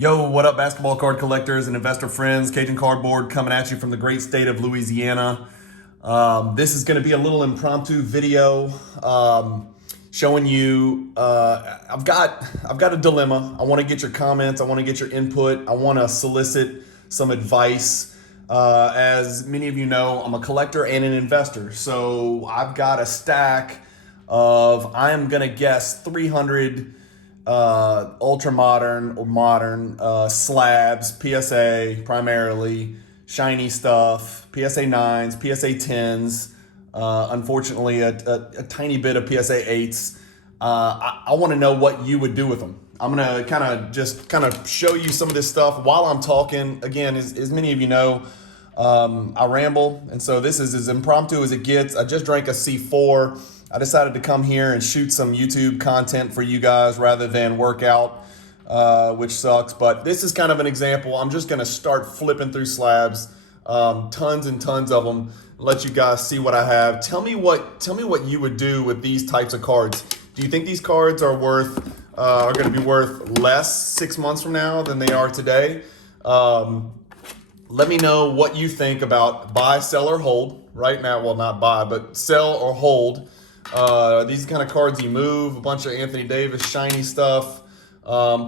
Yo, what up, basketball card collectors and investor friends? Cajun Cardboard coming at you from the great state of Louisiana. This is going to be a little impromptu video showing you. I've got a dilemma. I want to get your comments. I want to get your input. I want to solicit some advice. As many of you know, I'm a collector and an investor, so I've got a stack of, I am going to guess, 300 ultra modern or modern slabs, PSA primarily, shiny stuff, PSA 9s, PSA 10s, unfortunately a tiny bit of PSA 8s. I want to know what you would do with them. I'm going to kind of show you some of this stuff while I'm talking. Again, as many of you know, I ramble, and so this is as impromptu as it gets. I just drank a C4. I decided to come here and shoot some YouTube content for you guys rather than work out, which sucks. But this is kind of an example. I'm just going to start flipping through slabs, tons and tons of them. Let you guys see what I have. Tell me what you would do with these types of cards. Do you think these cards are going to be worth less 6 months from now than they are today? Let me know what you think about buy, sell, or hold right now. Well, not buy, but sell or hold. These kind of cards you move, a bunch of Anthony Davis shiny stuff.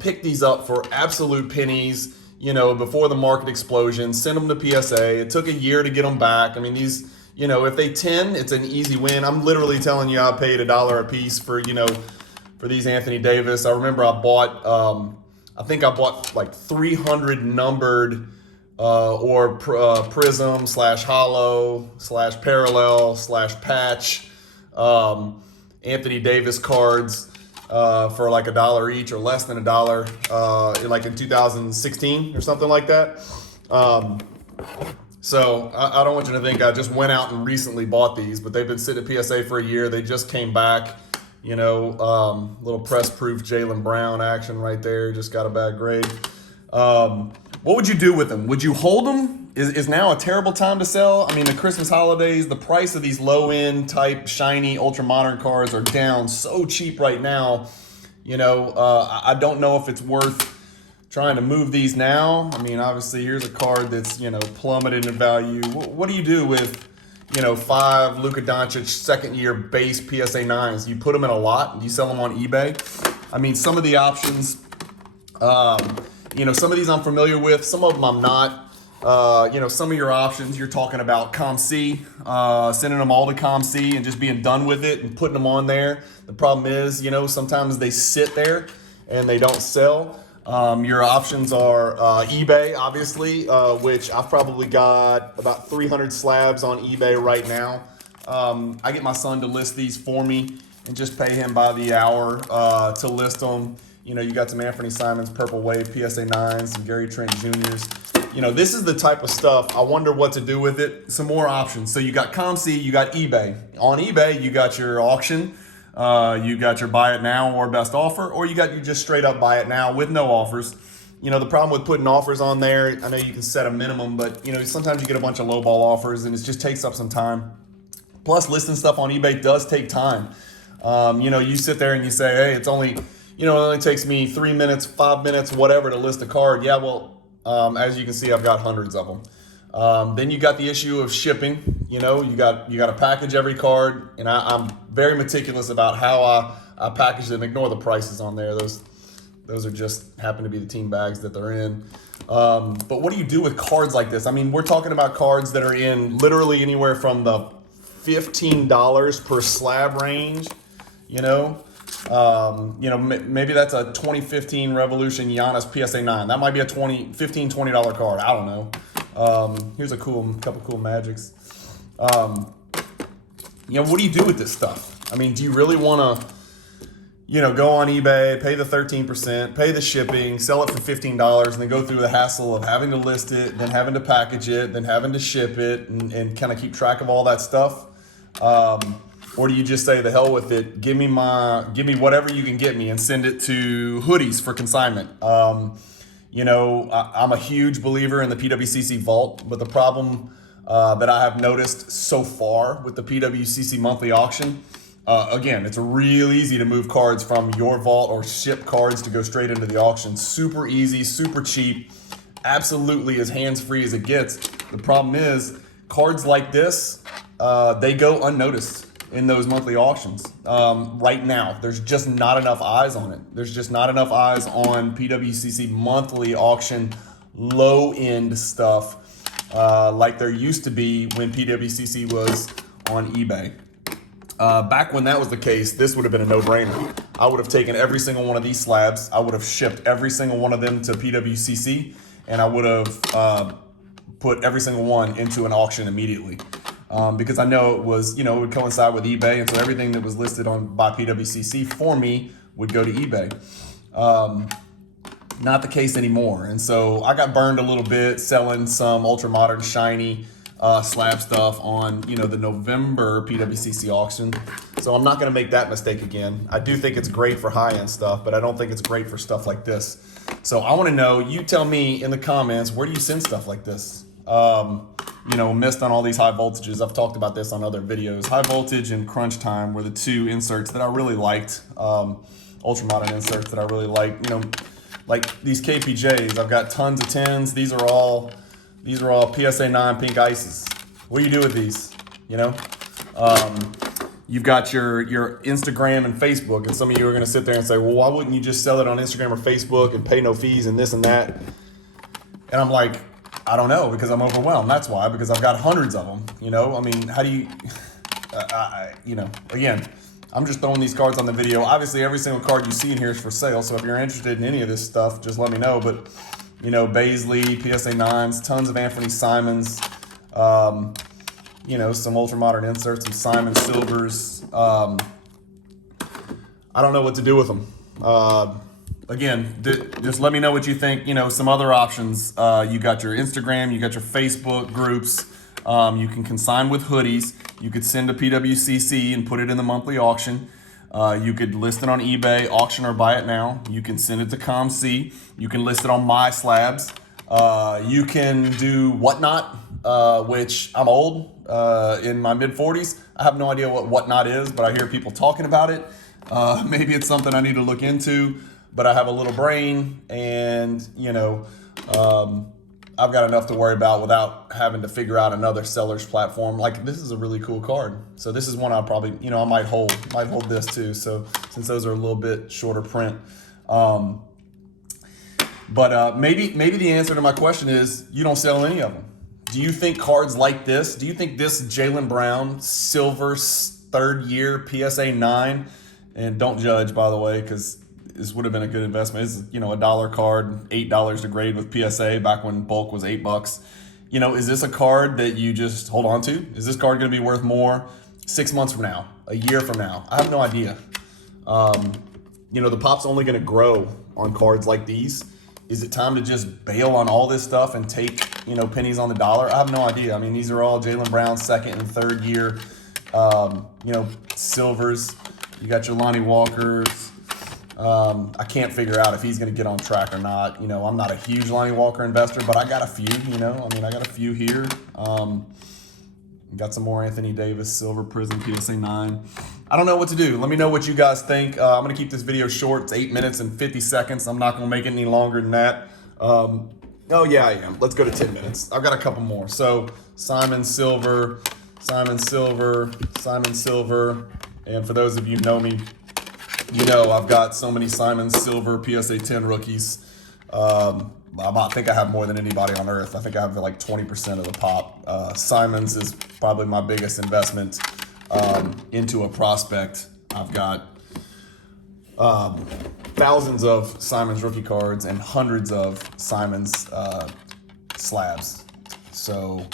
Pick these up for absolute pennies, before the market explosion. Send them to PSA. It took a year to get them back. I mean, these, if they 10, it's an easy win. I'm literally telling you I paid $1 a piece for these Anthony Davis. I remember I bought, I think I bought like 300 numbered prism / hollow / parallel / patch Anthony Davis cards for like $1 each or less than $1 like in 2016 or something like that. So I don't want you to think I just went out and recently bought these, but they've been sitting at PSA for a year. They just came back, little press proof Jaylen Brown action right there. Just got a bad grade. What would you do with them? Would you hold them? Is now a terrible time to sell? I mean, the Christmas holidays, the price of these low-end type shiny ultra modern cards are down so cheap right now. I don't know if it's worth trying to move these now. I mean, obviously, here's a card that's, plummeted in value. What do you do with, 5 Luka Doncic second-year base PSA 9s? You put them in a lot and you sell them on eBay. I mean, some of the options... some of these I'm familiar with, some of them I'm not. Some of your options, you're talking about Comc, sending them all to Comc and just being done with it and putting them on there. The problem is, sometimes they sit there and they don't sell. Your options are eBay, obviously, which I've probably got about 300 slabs on eBay right now. I get my son to list these for me and just pay him by the hour to list them. You got some Anthony Simons Purple Wave PSA 9s, some Gary Trent Jr.'s. This is the type of stuff. I wonder what to do with it. Some more options. So you got Comc, you got eBay. On eBay, you got your auction, you got your buy it now or best offer, or you just straight up buy it now with no offers. The problem with putting offers on there, I know you can set a minimum, but sometimes you get a bunch of lowball offers and it just takes up some time. Plus, listing stuff on eBay does take time. You sit there and you say, hey, it's only... it only takes me 3 minutes, 5 minutes, whatever to list a card. Yeah, well, as you can see, I've got hundreds of them. Then you got the issue of shipping. You got to package every card, and I'm very meticulous about how I package them. Ignore the prices on there; those are just happen to be the team bags that they're in. But what do you do with cards like this? I mean, we're talking about cards that are in literally anywhere from the $15 per slab range. Maybe that's a 2015 Revolution Giannis PSA 9. That might be a $20 card. I don't know. Here's a couple cool Magics. What do you do with this stuff? I mean, do you really want to, go on eBay, pay the 13%, pay the shipping, sell it for $15, and then go through the hassle of having to list it, then having to package it, then having to ship it, and kind of keep track of all that stuff? Or do you just say the hell with it? Give me whatever you can get me and send it to hoodies for consignment. I'm a huge believer in the PWCC vault, but the problem that I have noticed so far with the PWCC monthly auction Again, it's real easy to move cards from your vault or ship cards to go straight into the auction. Super easy, super cheap, absolutely as hands-free as it gets. The problem is cards like this, they go unnoticed in those monthly auctions. Right now, there's just not enough eyes on it. There's just not enough eyes on PWCC monthly auction low-end stuff like there used to be when PWCC was on eBay. Back when that was the case, this would have been a no-brainer. I would have taken every single one of these slabs. I would have shipped every single one of them to PWCC, and I would have put every single one into an auction immediately. Because I know it was, it would coincide with eBay, and so everything that was listed by PWCC for me would go to eBay. Not the case anymore, and so I got burned a little bit selling some Ultra Modern Shiny slab stuff on the November PWCC auction. So I'm not going to make that mistake again. I do think it's great for high-end stuff, but I don't think it's great for stuff like this. So I want to know, you tell me in the comments, where do you send stuff like this? Missed on all these high voltages. I've talked about this on other videos. High voltage and crunch time were the two inserts that I really liked. Ultra modern inserts that I really like. Like these KPJs, I've got tons of 10s. These are all PSA 9 pink ices. What do you do with these? You've got your Instagram and Facebook, and some of you are going to sit there and say, well, why wouldn't you just sell it on Instagram or Facebook and pay no fees and this and that? And I'm like, I don't know, because I'm overwhelmed. That's why, because I've got hundreds of them. How do you, again, I'm just throwing these cards on the video. Obviously, every single card you see in here is for sale, so if you're interested in any of this stuff, just let me know. But Baisley, PSA 9s, tons of Anthony Simons, some Ultra Modern inserts, some Simon Silvers. I don't know what to do with them. Again, just let me know what you think. Some other options. You got your Instagram, you got your Facebook groups. You can consign with hoodies. You could send to PWCC and put it in the monthly auction. You could list it on eBay, auction or buy it now. You can send it to Comc. You can list it on My Slabs. You can do Whatnot, which I'm old, in my mid-40s. I have no idea what Whatnot is, but I hear people talking about it. Maybe it's something I need to look into, but I have a little brain, and I've got enough to worry about without having to figure out another seller's platform. Like, this is a really cool card. So this is one I'll probably, I might hold this too. So since those are a little bit shorter print. Maybe the answer to my question is you don't sell any of them. Do you think cards like this, do you think this Jaylen Brown silver third year PSA 9, and don't judge, by the way, because this would have been a good investment. It's a dollar card, $8 to grade with PSA back when bulk was $8. Is this a card that you just hold on to? Is this card going to be worth more 6 months from now, a year from now? I have no idea. The pop's only going to grow on cards like these. Is it time to just bail on all this stuff and take pennies on the dollar? I have no idea. These are all Jaylen Brown second and third year silvers. You got your Lonnie Walkers. I can't figure out if he's going to get on track or not. I'm not a huge Lonnie Walker investor, but I got a few, I got a few here. Got some more Anthony Davis, Silver Prism, PSA 9. I don't know what to do. Let me know what you guys think. I'm going to keep this video short. It's 8 minutes and 50 seconds. I'm not going to make it any longer than that. Oh, yeah, I am. Let's go to 10 minutes. I've got a couple more. So, Simon Silver, Simon Silver, Simon Silver. And for those of you who know me, I've got so many Simon Silver PSA 10 rookies. I think I have more than anybody on earth. I think I have like 20% of the pop. Simons is probably my biggest investment into a prospect. I've got thousands of Simons rookie cards and hundreds of Simons slabs. So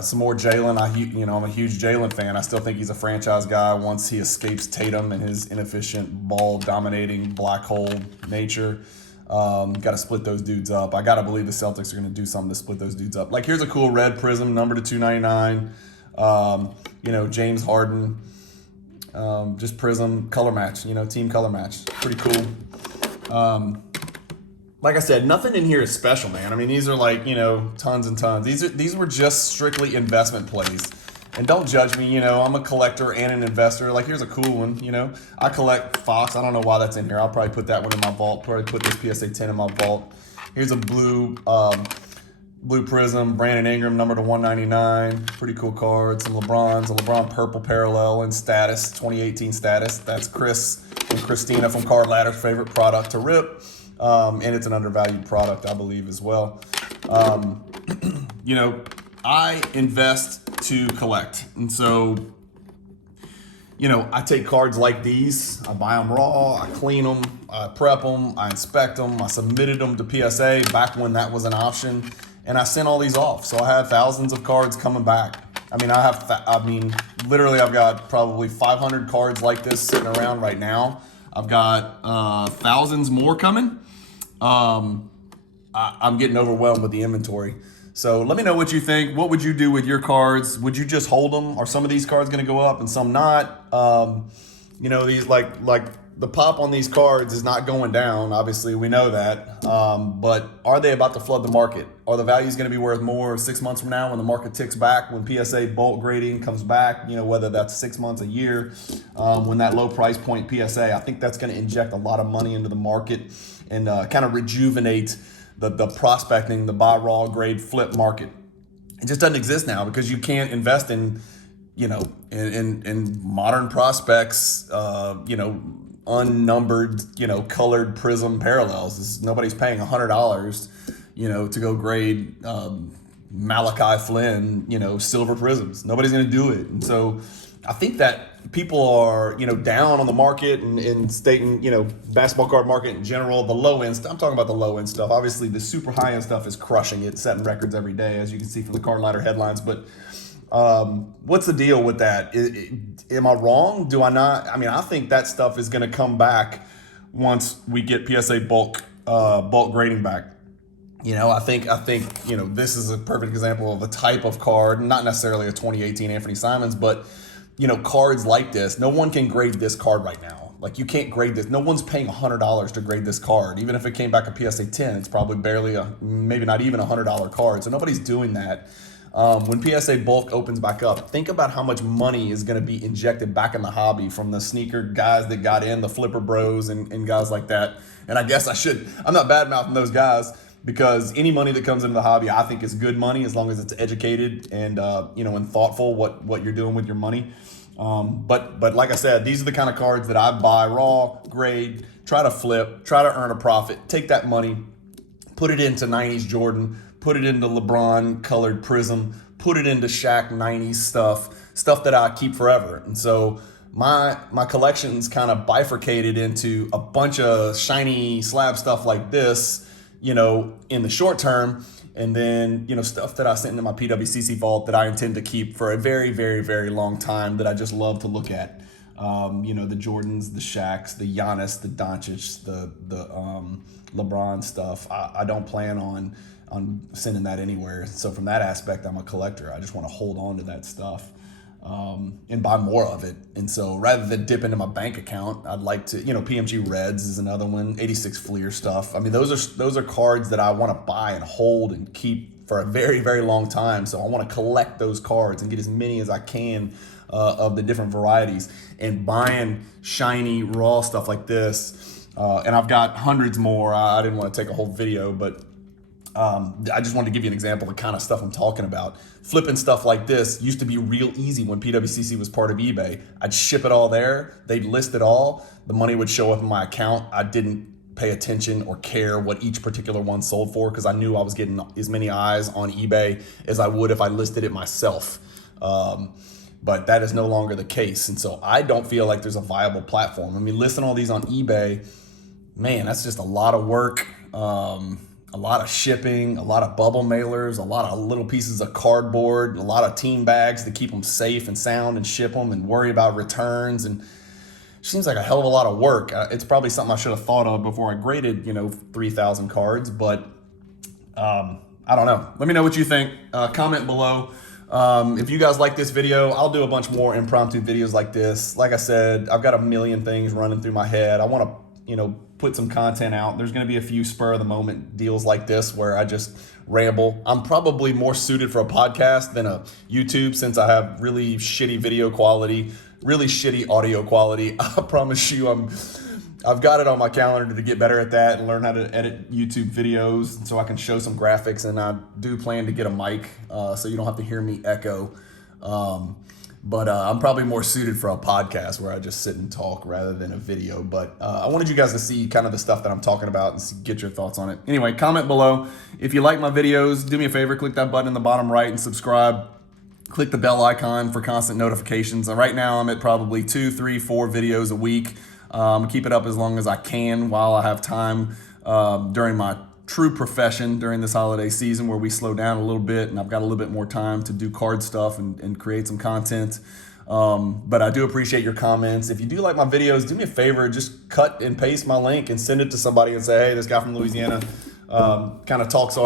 some more Jaylen. I'm a huge Jaylen fan. I still think he's a franchise guy once he escapes Tatum and his inefficient, ball-dominating black hole nature. Got to split those dudes up. I got to believe the Celtics are going to do something to split those dudes up. Like, here's a cool red prism, number to 299. James Harden. Just prism color match, team color match. Pretty cool. Like I said, nothing in here is special, man. These are like, tons and tons. These were just strictly investment plays. And don't judge me, you know, I'm a collector and an investor. Like, here's a cool one, you know. I collect Fox. I don't know why that's in here. I'll probably put that one in my vault. Probably put this PSA 10 in my vault. Here's a blue Prism, Brandon Ingram, number to 199. Pretty cool card. Some LeBrons, a LeBron purple parallel in status, 2018 status. That's Chris and Christina from Card Ladder's favorite product to rip. And it's an undervalued product, I believe, as well. You know, I invest to collect. And so, you know, I take cards like these, I buy them raw, I clean them, I prep them, I inspect them, I submitted them to PSA back when that was an option, and I sent all these off. So I have thousands of cards coming back. I mean, literally I've got probably 500 cards like this sitting around right now. I've got thousands more coming. I'm getting overwhelmed with the inventory. So let me know what you think. What would you do with your cards? Would you just hold them? Are some of these cards going to go up and some not? You know, these like the pop on these cards is not going down. Obviously, we know that. But are they about to flood the market? Are the values going to be worth more 6 months from now when the market ticks back, when PSA bulk grading comes back, you know, whether that's 6 months, a year, when that low price point PSA, I think that's going to inject a lot of money into the market and kind of rejuvenate the prospecting, the buy raw grade flip market. It just doesn't exist now because you can't invest in, you know, in modern prospects, you know, unnumbered, you know, colored prism parallels. Nobody's paying $100, you know, to go grade Malachi Flynn, you know, silver prisms. Nobody's going to do it. And so I think that people are, you know, down on the market and stating, you know, basketball card market in general, the low end. I'm talking about the low end stuff. Obviously, the super high end stuff is crushing it, setting records every day, as you can see from the Card Ladder headlines. But what's the deal with that? Am I wrong? Do I not? I mean, I think that stuff is going to come back once we get PSA bulk grading back. You know, I think, you know, this is a perfect example of a type of card, not necessarily a 2018 Anthony Simons, but, you know, cards like this. No one can grade this card right now. Like, you can't grade this. No one's paying $100 to grade this card. Even if it came back a PSA 10, it's probably barely maybe not even $100 card. So nobody's doing that. When PSA bulk opens back up, think about how much money is going to be injected back in the hobby from the sneaker guys that got in, the flipper bros and guys like that. And I guess I'm not bad mouthing those guys, because any money that comes into the hobby, I think, is good money as long as it's educated and you know, and thoughtful what you're doing with your money. But like I said, these are the kind of cards that I buy raw, grade, try to flip, try to earn a profit, take that money, put it into 90s Jordan, put it into LeBron colored prism, put it into Shaq 90s stuff that I keep forever. And so my collection's kind of bifurcated into a bunch of shiny slab stuff like this, you know, in the short term, and then, you know, stuff that I sent into my PWCC vault that I intend to keep for a very, very, very long time, that I just love to look at. You know, the Jordans, the Shaqs, the Giannis, the Doncic, the LeBron stuff. I don't plan on sending that anywhere. So from that aspect, I'm a collector. I just want to hold on to that stuff and buy more of it. And so rather than dip into my bank account, I'd like to, you know, PMG Reds is another one, 86 Fleer stuff. I mean, those are cards that I want to buy and hold and keep for a very, very long time. So I want to collect those cards and get as many as I can of the different varieties, and buying shiny raw stuff like this. And I've got hundreds more. I didn't want to take a whole video, but I just wanted to give you an example of the kind of stuff I'm talking about. Flipping stuff like this used to be real easy when PWCC was part of eBay. I'd ship it all there. They'd list it all. The money would show up in my account. I didn't pay attention or care what each particular one sold for, because I knew I was getting as many eyes on eBay as I would if I listed it myself. But that is no longer the case. And so I don't feel like there's a viable platform. I mean, listing all these on eBay, man, that's just a lot of work. A lot of shipping, a lot of bubble mailers, a lot of little pieces of cardboard, a lot of team bags to keep them safe and sound and ship them, and worry about returns. And it seems like a hell of a lot of work. It's probably something I should have thought of before I graded, you know, 3,000 cards, but I don't know. Let me know what you think. Comment below. If you guys like this video, I'll do a bunch more impromptu videos like this. Like I said, I've got a million things running through my head. I want to, you know, put some content out. There's going to be a few spur of the moment deals like this where I just ramble. I'm probably more suited for a podcast than a YouTube since I have really shitty video quality, really shitty audio quality. I promise you I've got it on my calendar to get better at that and learn how to edit YouTube videos so I can show some graphics, and I do plan to get a mic so you don't have to hear me echo. But I'm probably more suited for a podcast where I just sit and talk rather than a video. But I wanted you guys to see kind of the stuff that I'm talking about and get your thoughts on it. Anyway, comment below. If you like my videos, do me a favor, click that button in the bottom right and subscribe. Click the bell icon for constant notifications. Right now I'm at probably 2, 3, 4 videos a week. Keep it up as long as I can while I have time during my true profession during this holiday season where we slow down a little bit and I've got a little bit more time to do card stuff and create some content. But I do appreciate your comments. If you do like my videos, do me a favor, just cut and paste my link and send it to somebody and say, hey, this guy from Louisiana kind of talks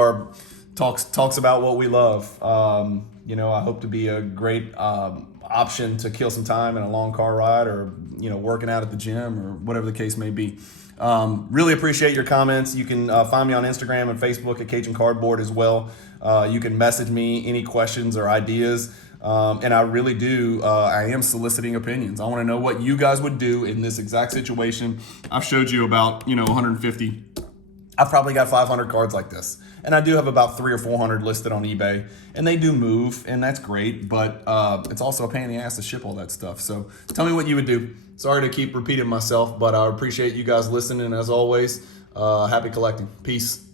about what we love. I hope to be a great option to kill some time in a long car ride or, working out at the gym or whatever the case may be. Really appreciate your comments. You can find me on Instagram and Facebook at Cajun Cardboard as well. You can message me any questions or ideas. And I really do, I am soliciting opinions. I want to know what you guys would do in this exact situation. I've showed you about, 150. I've probably got 500 cards like this. And I do have about 300 or 400 listed on eBay. And they do move, and that's great. But it's also a pain in the ass to ship all that stuff. So tell me what you would do. Sorry to keep repeating myself, but I appreciate you guys listening. As always, happy collecting. Peace.